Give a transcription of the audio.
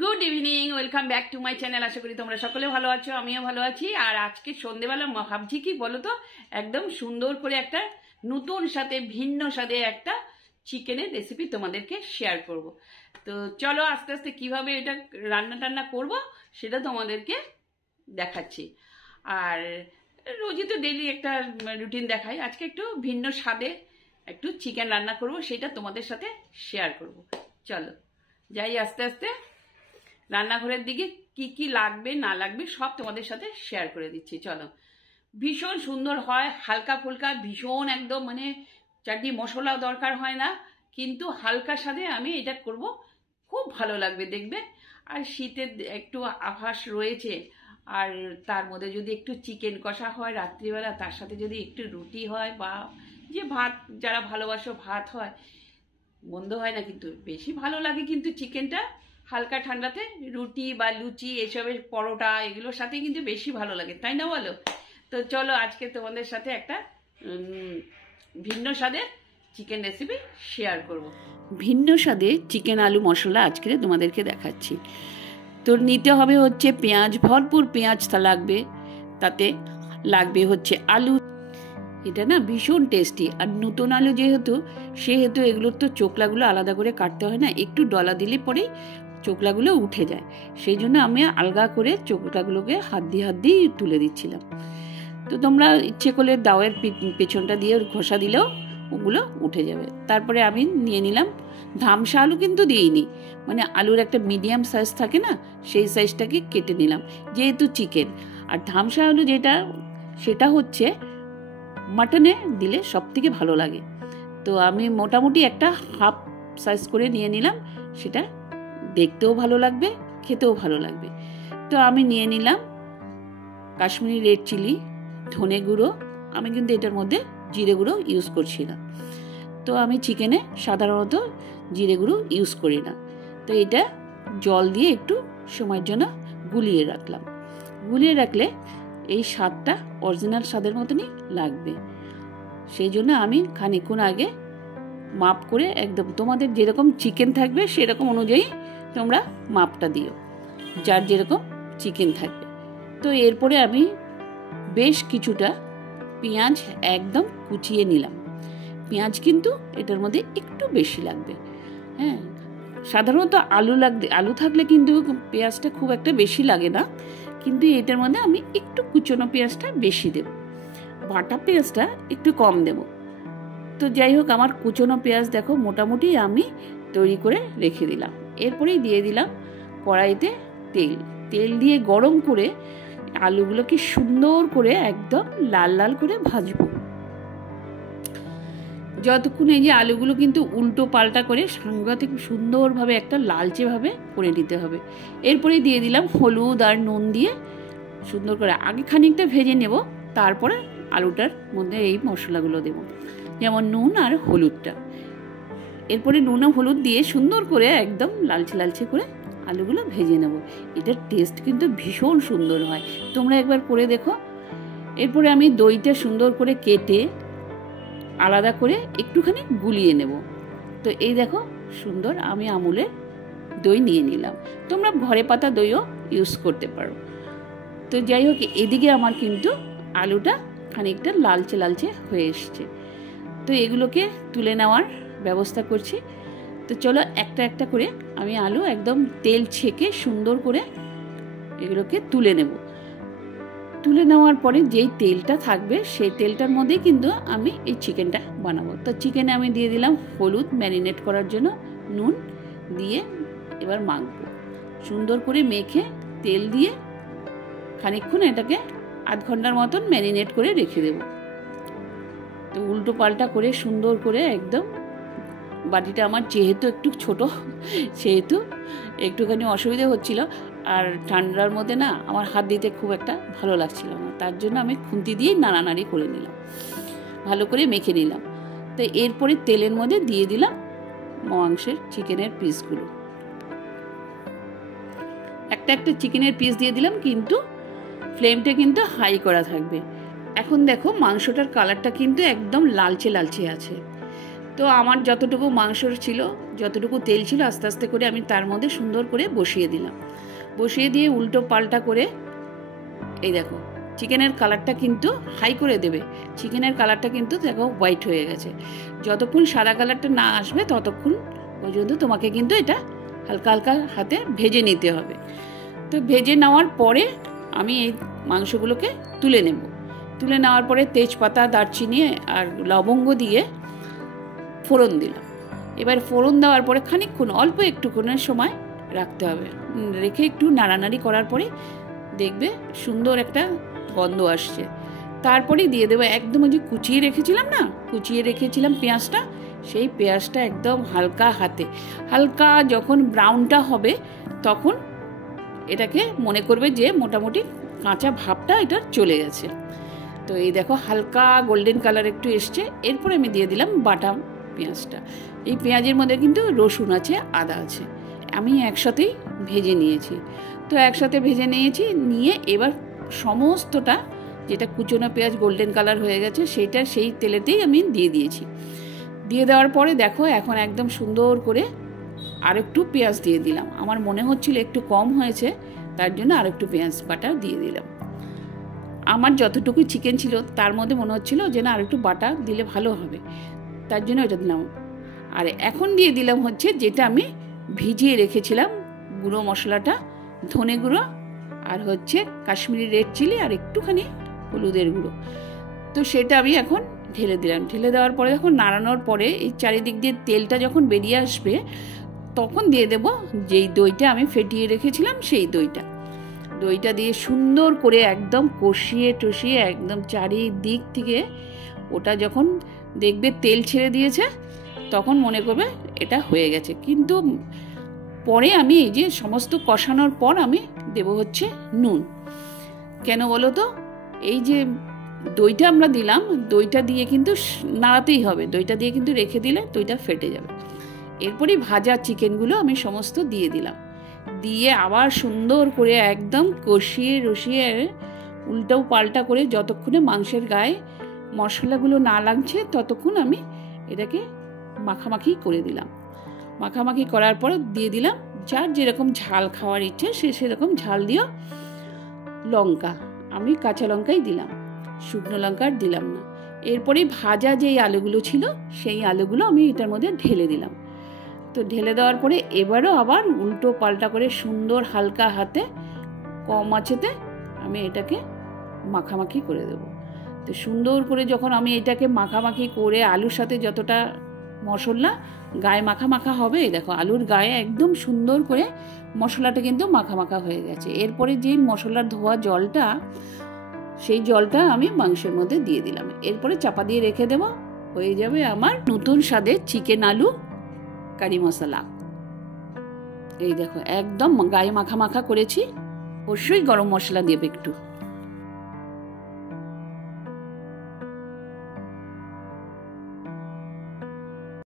Good evening, welcome back to my channel. আশা করি তোমরা সকলে ভালো আছো, আমিও ভালো আছি। আর আজকে সন্ধেবেলা ভাবছি কি বলো তো, একদম সুন্দর করে একটা নতুন সাথে ভিন্ন স্বাদে একটা চিকেনের রেসিপি তোমাদেরকে শেয়ার করব। তো চলো আস্তে আস্তে কিভাবে এটা রান্না করব সেটা তোমাদেরকে দেখাচ্ছি। আর রোজই তো ডেইলি একটা রুটিন দেখাই, আজকে একটু ভিন্ন স্বাদে একটু চিকেন রান্না করব, সেটা তোমাদের সাথে শেয়ার করব। চলো যাই আস্তে আস্তে রান্নাঘরের দিকে, কি কি লাগবে না লাগবে সব তোমাদের সাথে শেয়ার করে দিচ্ছি। চলো, ভীষণ সুন্দর হয়, হালকা ফুলকা, ভীষণ একদম মানে চাটনি মশলাও দরকার হয় না, কিন্তু হালকা স্বাদে আমি এটা করব, খুব ভালো লাগবে দেখবে। আর শীতের একটু আভাস রয়েছে, আর তার মধ্যে যদি একটু চিকেন কষা হয় রাত্রিবেলা, তার সাথে যদি একটু রুটি হয় বা যে ভাত যারা ভালোবাসো ভাত হয়, মন্দ হয় না, কিন্তু বেশি ভালো লাগে কিন্তু চিকেনটা হালকা ঠান্ডাতে রুটি বা লুচি এসবের পরোটা এগুলোর সাথে কিন্তু বেশি ভালো লাগে, তাই না বলো? তো চলো আজকে তোমাদের সাথে একটা ভিন্ন স্বাদের চিকেন রেসিপি শেয়ার করব। ভিন্ন স্বাদে চিকেন আলু মশলা আজকে তোমাদেরকে দেখাচ্ছি। তো নিতে হবে হচ্ছে পেঁয়াজ, ভরপুর পেঁয়াজ লাগবে, তাতে লাগবে হচ্ছে আলু। এটা না ভীষণ টেস্টি, আর নতুন আলু সেহেতু এগুলোর তো চোকলাগুলো আলাদা করে কাটতে হয় না, একটু ডলা দিলে পরেই চোকলাগুলো উঠে যায়, সেই জন্য আমি আলগা করে চোকলাগুলোকে হাত দিয়ে তুলে দিচ্ছিলাম। তো তোমরা ইচ্ছে করলে দাওয়ের পেছনটা দিয়ে ঘষা দিলেও ওগুলো উঠে যাবে। তারপরে আমি নিয়ে নিলাম ধামসা আলু, কিন্তু দিইনি, মানে আলুর একটা মিডিয়াম সাইজ থাকে না, সেই সাইজটাকে কেটে নিলাম যেহেতু চিকেন। আর ধামসা আলু সেটা হচ্ছে মাটনে দিলে সব থেকে ভালো লাগে। তো আমি মোটামুটি একটা হাফ সাইজ করে নিয়ে নিলাম, সেটা দেখতেও ভালো লাগবে, খেতেও ভালো লাগবে। তো আমি নিয়ে নিলাম কাশ্মীরি রেড চিলি, ধনে গুঁড়ো, আমি কিন্তু এটার মধ্যে জিরে গুঁড়ো ইউজ করছি না। তো আমি চিকেনে সাধারণত জিরে গুঁড়ো ইউজ করি না। তো এটা জল দিয়ে একটু সময়ের জন্য গুলিয়ে রাখলাম। গুলিয়ে রাখলে এই স্বাদটা অরিজিনাল স্বাদের মতনই লাগবে, সেই জন্য আমি খানিকক্ষণ আগে মাপ করে একদম তোমাদের যেরকম চিকেন থাকবে সেরকম অনুযায়ী তোমরা মাপটা দিও, যার যেরকম চিকেন থাকবে। তো এরপরে আমি বেশ কিছুটা পেঁয়াজ একদম কুচিয়ে নিলাম। পেঁয়াজ কিন্তু এটার মধ্যে একটু বেশি লাগবে। হ্যাঁ, সাধারণত আলু থাকলে কিন্তু পেঁয়াজটা খুব একটা বেশি লাগে না, কিন্তু এটার মধ্যে আমি একটু কুচনো পেঁয়াজটা বেশি দেব, বাটা পেঁয়াজটা একটু কম দেব। তো যাই হোক, আমার কুচনো পেঁয়াজ দেখো মোটামুটি আমি তৈরি করে রেখে দিলাম। এরপরেই দিয়ে দিলাম কড়াইতে তেল দিয়ে গরম করে আলুগুলোকে সুন্দর করে একদম লাল লাল করে ভাজবো। যতক্ষণ এই যে আলুগুলো কিন্তু উল্টো পাল্টা করে সাংঘাতিক সুন্দরভাবে একটা লালচে ভাবে করে নিতে হবে। এরপরে দিয়ে দিলাম হলুদ আর নুন দিয়ে সুন্দর করে আগে খানিকটা ভেজে নেব, তারপরে আলুটার মধ্যে এই মশলাগুলো দেব, যেমন নুন আর হলুদটা। এরপরে নুন ও হলুদ দিয়ে সুন্দর করে একদম লালচে লালচে করে আলুগুলো ভেজে নেব। এটার টেস্ট কিন্তু ভীষণ সুন্দর হয়, তোমরা একবার করে দেখো। এরপরে আমি দইটা সুন্দর করে কেটে আলাদা করে একটুখানি গুলিয়ে নেব। তো এই দেখো সুন্দর আমি আমুলের দই নিয়ে নিলাম, তোমরা ঘরে পাতা দইও ইউজ করতে পারো। তো যাই হোক, এদিকে আমার কিন্তু আলুটা খানিকটা লালচে লালচে হয়ে এসছে। তো এগুলোকে তুলে নেওয়ার ব্যবস্থা করছি। তো চলো একটা একটা করে আমি আলু একদম তেল ছেঁকে সুন্দর করে এগুলোকে তুলে নেব। তুলে নেওয়ার পরে যেই তেলটা থাকবে সেই তেলটার মধ্যেই কিন্তু আমি এই চিকেনটা বানাবো। তো চিকেনে আমি দিয়ে দিলাম হলুদ ম্যারিনেট করার জন্য, নুন দিয়ে এবার মাখবো সুন্দর করে মেখে তেল দিয়ে খানিকক্ষণ এটাকে আধ ঘন্টার মতন ম্যারিনেট করে রেখে দেব। তো উল্টো পাল্টা করে সুন্দর করে একদম, বাটিটা আমার যেহেতু একটু ছোট সেহেতু একটুখানি অসুবিধা হচ্ছিল, আর ঠান্ডার মধ্যে না আমার হাত দিতে খুব একটা ভালো লাগছিল না, তার জন্য আমি খুন্তি দিয়েই নাড়ানাড়ি করে নিলাম, ভালো করে মেখে নিলাম। তো এরপরে তেলের মধ্যে দিয়ে দিলাম মাংসের চিকেনের পিসগুলো, একটা একটা চিকেনের পিস দিয়ে দিলাম, কিন্তু ফ্লেমটা কিন্তু হাই করা থাকবে। এখন দেখো মাংসটার কালারটা কিন্তু একদম লালচে লালচে আছে। তো আমার যতটুকু মাংস ছিল, যতটুকু তেল ছিল, আস্তে আস্তে করে আমি তার মধ্যে সুন্দর করে বসিয়ে দিলাম। বসিয়ে দিয়ে উল্টো পাল্টা করে, এই দেখো চিকেনের কালারটা কিন্তু হাই করে দেবে। চিকেনের কালারটা কিন্তু দেখো হোয়াইট হয়ে গেছে। যতক্ষণ সাদা কালারটা না আসবে ততক্ষণ পর্যন্ত তোমাকে কিন্তু এটা হালকা হালকা হাতে ভেজে নিতে হবে। তো ভেজে নেওয়ার পরে আমি এই মাংসগুলোকে তুলে নেব। তুলে নেওয়ার পরে তেজপাতা, দারচিনি আর লবঙ্গ দিয়ে ফোড়ন দিলাম। এবার ফোড়ন দেওয়ার পরে খানিকক্ষণ, অল্প একটুক্ষণের সময় রাখতে হবে। রেখে একটু নাড়ানাড়ি করার পরে দেখবে সুন্দর একটা গন্ধ আসছে। তারপরে দিয়ে দেবো একদম ওই যে কুচিয়ে রেখেছিলাম পেঁয়াজটা, সেই পেঁয়াজটা একদম হালকা হাতে, হালকা যখন ব্রাউনটা হবে তখন এটাকে মনে করবে যে মোটামুটি কাঁচা ভাবটা এটা চলে গেছে। তো এই দেখো হালকা গোল্ডেন কালার একটু এসছে। এরপরে আমি দিয়ে দিলাম বাটা পেঁয়াজটা। এই পেঁয়াজের মধ্যে কিন্তু রসুন আছে, আদা আছে, আমি একসাথেই ভেজে নিয়েছি। তো একসাথে ভেজে নিয়ে এবার সমস্তটা, যেটা কুচনো পেঁয়াজ গোল্ডেন কালার হয়ে গেছে, সেইটা সেই তেলেতেই আমি দিয়ে দিয়েছি। দিয়ে দেওয়ার পরে দেখো এখন একদম সুন্দর করে আরেকটু পেঁয়াজ দিয়ে দিলাম। আমার মনে হচ্ছিল একটু কম হয়েছে, তার জন্য আরেকটু পেঁয়াজ বাটা দিয়ে দিলাম। আমার যতটুকু চিকেন ছিল তার মধ্যে মনে হচ্ছিল যে না আরেকটু বাটা দিলে ভালো হবে, তার জন্য এটা দিলাম। আর এখন দিয়ে দিলাম হচ্ছে যেটা আমি ভিজিয়ে রেখেছিলাম গুঁড়ো মশলাটা, ধনে গুঁড়ো আর হচ্ছে কাশ্মীরি রেড চিলি আর একটুখানি হলুদের গুঁড়ো। তো সেটা আমি এখন ঢেলে দিলাম। ঢেলে দেওয়ার পরে যখন নাড়ানোর পরে এই চারিদিক দিয়ে তেলটা যখন বেরিয়ে আসবে তখন দিয়ে দেব যেই দইটা আমি ফেটিয়ে রেখেছিলাম, সেই দইটা দিয়ে সুন্দর করে একদম কষিয়ে টষিয়ে একদম চারিদিক থেকে ওটা যখন দেখবে তেল ছেড়ে দিয়েছে তখন মনে করবে এটা হয়ে গেছে। কিন্তু পরে আমি এই যে সমস্ত কষানোর পর আমি দেব হচ্ছে নুন। কেন বলো তো, এই যে দইটা আমরা দিলাম, দইটা দিয়ে কিন্তু নাড়াতেই হবে, দইটা দিয়ে কিন্তু রেখে দিলে দইটা ফেটে যাবে। এরপরই ভাজা চিকেনগুলো আমি সমস্ত দিয়ে দিলাম। দিয়ে আবার সুন্দর করে একদম কষিয়ে রসিয়ে উল্টাও পাল্টা করে যতক্ষণে মাংসের গায়ে মশলাগুলো না লাগছে ততক্ষণ আমি এটাকে মাখামাখি করে দিলাম। মাখামাখি করার পর দিয়ে দিলাম যার যেরকম ঝাল খাওয়ার ইচ্ছে সে সেরকম ঝাল দিও। লঙ্কা আমি কাঁচা লঙ্কাই দিলাম, শুকনো লঙ্কা আর দিলাম না। এরপরে ভাজা যেই আলুগুলো ছিল সেই আলুগুলো আমি এটার মধ্যে ঢেলে দিলাম। তো ঢেলে দেওয়ার পরে এবারও আবার উল্টো পাল্টা করে সুন্দর হালকা হাতে কম আঁচেতে আমি এটাকে মাখামাখি করে দেব। তো সুন্দর করে যখন আমি এটাকে মাখামাখি করে আলুর সাথে যতটা মশলা গায়ে মাখা হবে, দেখো আলুর গায়ে একদম সুন্দর করে মশলাটা কিন্তু মাখা হয়ে গেছে। এরপরে যে মশলার ধোয়া জলটা, সেই জলটা আমি মাংসের মধ্যে দিয়ে দিলাম। এরপরে চাপা দিয়ে রেখে দেব, হয়ে যাবে আমার নতুন স্বাদের চিকেন আলু কারি মশলা। এই দেখো একদম গায়ে মাখা করেছি। অবশ্যই গরম মশলা দেবে একটু।